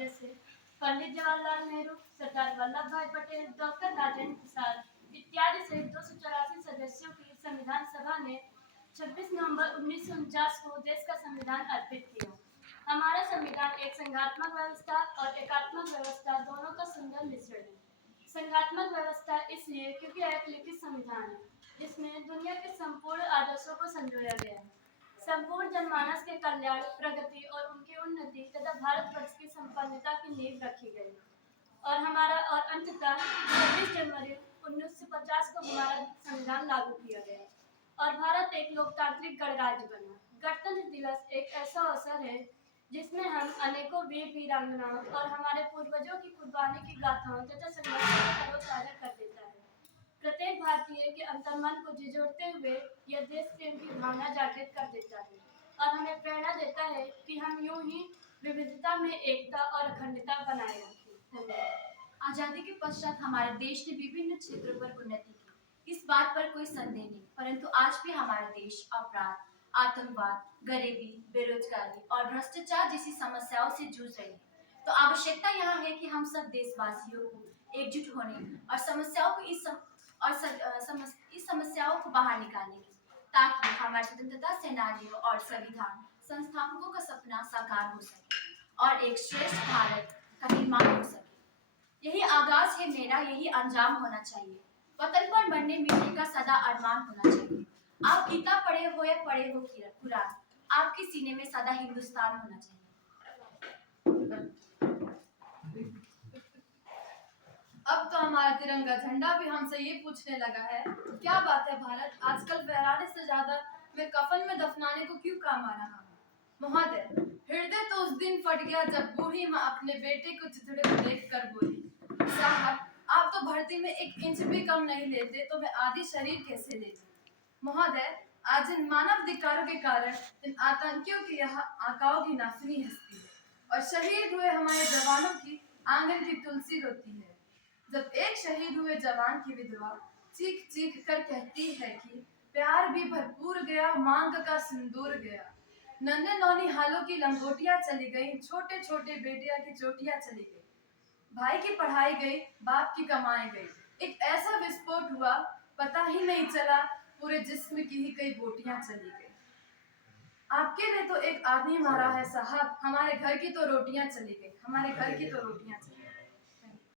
जैसे पंडित जवाहरलाल नेहरू, सरदार वल्लभ भाई पटेल, डॉक्टर राजेंद्र प्रसाद इत्यादि सहित 284 सदस्यों की संविधान सभा ने 26 नवंबर 1949 को देश का संविधान अर्पित किया। हमारा संविधान एक संघात्मक व्यवस्था और एकात्मक व्यवस्था दोनों का सुंदर मिश्रण है। संघात्मक व्यवस्था इसलिए क्योंकि यह एक लिखित संविधान है जिसमें दुनिया के संपूर्ण आदर्शों को संजोया गया है। संपूर्ण जनमानस के कल्याण, प्रगति और उनकी उन्नति तथा भारतवर्ष की संपन्नता की नींव रखी गई। और अंततः 26 जनवरी 1950 को हमारा संविधान लागू किया गया और भारत एक लोकतांत्रिक गणराज्य बना। गणतंत्र दिवस एक ऐसा अवसर है जिसमें हम अनेकों वीर वीरांगनाओं और हमारे पूर्वजों की कुर्बानी की गाथाओं तथा संघर्षों को तरोताजा कर देता है। प्रत्येक भारतीय के अंतर्मन को झिझोड़ते हुए यह देश प्रेम की भावना जागृत कर देता है और हमें प्रेरणा देता है कि हम यूं ही विविधता में एकता और अखंडता बनाए रखें। धन्यवाद। आजादी के पश्चात हमारे देश ने विभिन्न क्षेत्रों पर उन्नति की, इस बात पर कोई संदेह नहीं, परंतु आज भी हमारा देश अपराध, आतंकवाद, गरीबी, बेरोजगारी और भ्रष्टाचार जैसी समस्याओं से जूझ रही है। तो आवश्यकता यहाँ है कि हम सब देशवासियों को एकजुट होने और इस समस्याओं को बाहर निकालने की, ताकि हमारे स्वतंत्रता सेनानियों और संविधान संस्थापकों का सपना साकार हो सके और एक श्रेष्ठ भारत का निर्माण हो सके। यही आगाज है मेरा, यही अंजाम होना चाहिए। वतन पर मरने मिटने का सदा अरमान होना चाहिए। आप गीता पढ़े हो या पढ़े हो कुरान, आपके सीने में सदा हिंदुस्तान होना चाहिए। अब तो हमारा तिरंगा झंडा भी हमसे ये पूछने लगा है, क्या बात है भारत, आजकल फहराने से ज्यादा मैं कफन में दफनाने को क्यों काम आ रहा हूँ। महोदय, हृदय तो उस दिन फट गया जब बूढ़ी माँ अपने बेटे को चिथड़े को देखकर बोली, साहब आप तो भर्ती में 1 इंच भी कम नहीं लेते तो मैं आधी शरीर कैसे लेती। महोदय, आज इन मानवाधिकारों के कारण इन आतंकियों की यहाँ आकाओं की नाफिनी हंसती है और शहीद हुए हमारे जवानों की आंगन की तुलसी रोती है। जब एक शहीद हुए जवान की विधवा चीख चीख कर कहती है कि प्यार भी भरपूर गया, मांग का सिंदूर गया, नन्हे नौनी हालों की लंगोटियां चली गई, छोटे छोटे बेटिया की चोटियां चली गई, भाई की पढ़ाई गई, बाप की कमाई गई, एक ऐसा विस्फोट हुआ पता ही नहीं चला, पूरे जिस्म की ही कई बोटियां चली गई। आपके लिए तो एक आदमी मारा है साहब, हमारे घर की तो रोटियां चली गई, हमारे घर की तो रोटियां चली गई।